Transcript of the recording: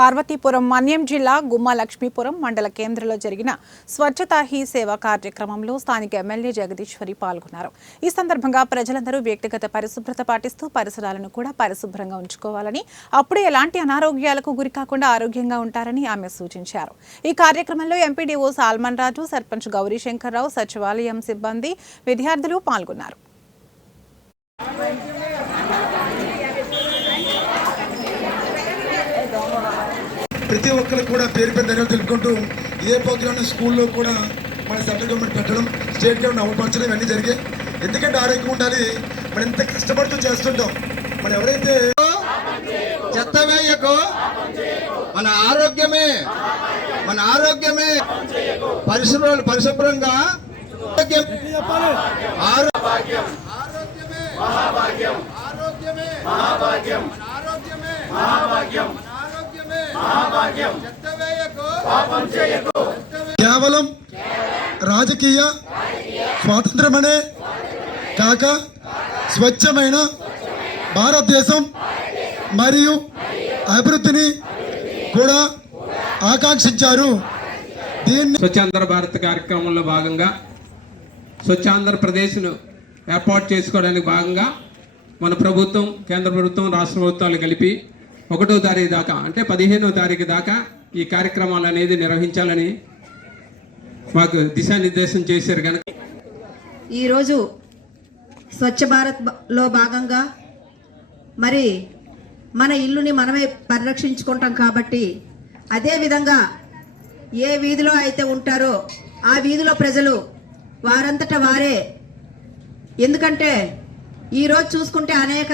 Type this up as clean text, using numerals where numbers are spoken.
పార్వతీపురం మన్యం జిల్లా గుమ్మ లక్ష్మీపురం మండల కేంద్రంలో జరిగిన స్వచ్ఛతా హీ సేవ కార్యక్రమంలో స్థానిక ఎమ్మెల్యే జగదీశ్వరి పాల్గొన్నారు. ఈ సందర్భంగా ప్రజలందరూ వ్యక్తిగత పరిశుభ్రత పాటిస్తూ పరిసరాలను కూడా పరిశుభ్రంగా ఉంచుకోవాలని, అప్పుడే ఎలాంటి అనారోగ్యాలకు గురికాకుండా ఆరోగ్యంగా ఉంటారని ఆమె సూచించారు. ఈ కార్యక్రమంలో ఎంపీడీఓ సాల్మన్ రాజు, సర్పంచ్ గౌరీశంకర్రావు, సచివాలయం సిబ్బంది, విద్యార్థులు పాల్గొన్నారు. ప్రతి ఒక్కరికి కూడా పేరు పేరు ధన్యవాదాలు తెలుపుకుంటూ ఇదే ప్రోగ్రామ్ స్కూల్లో కూడా మన సెంట్రల్ గవర్నమెంట్ పెట్టడం, స్టేట్ గవర్నమెంట్ అమలుపరచడం ఇవన్నీ జరిగాయి. ఎందుకంటే ఆరోగ్యం ఉండాలి. మనం ఎంత కష్టపడుతూ చేస్తుంటాం. మనం ఎవరైతే చెత్త వేయకు, మన ఆరోగ్యమే పరిశుభ్రంగా కేవలం రాజకీయ స్వాతంత్రమనే కాక స్వచ్ఛమైన భారతదేశం మరియు అభివృద్ధిని కూడా ఆకాంక్షించారు. దీన్ని స్వచ్ఛాంధ్ర భారత్ కార్యక్రమంలో భాగంగా స్వచ్ఛాంధ్రప్రదేశ్ను ఏర్పాటు చేసుకోవడానికి భాగంగా మన ప్రభుత్వం, కేంద్ర ప్రభుత్వం, రాష్ట్ర ప్రభుత్వాలు కలిపి 1వ తారీఖు దాకా అంటే 15వ తారీఖు దాకా ఈ కార్యక్రమాలు అనేది నిర్వహించాలని మాకు దిశానిర్దేశం చేశారు. కనుక ఈరోజు స్వచ్ఛ భారత్లో భాగంగా మరి మన ఇల్లుని మనమే పరిరక్షించుకుంటాం కాబట్టి అదేవిధంగా ఏ వీధిలో అయితే ఉంటారో ఆ వీధిలో ప్రజలు వారంతట వారే, ఎందుకంటే ఈరోజు చూసుకుంటే అనేక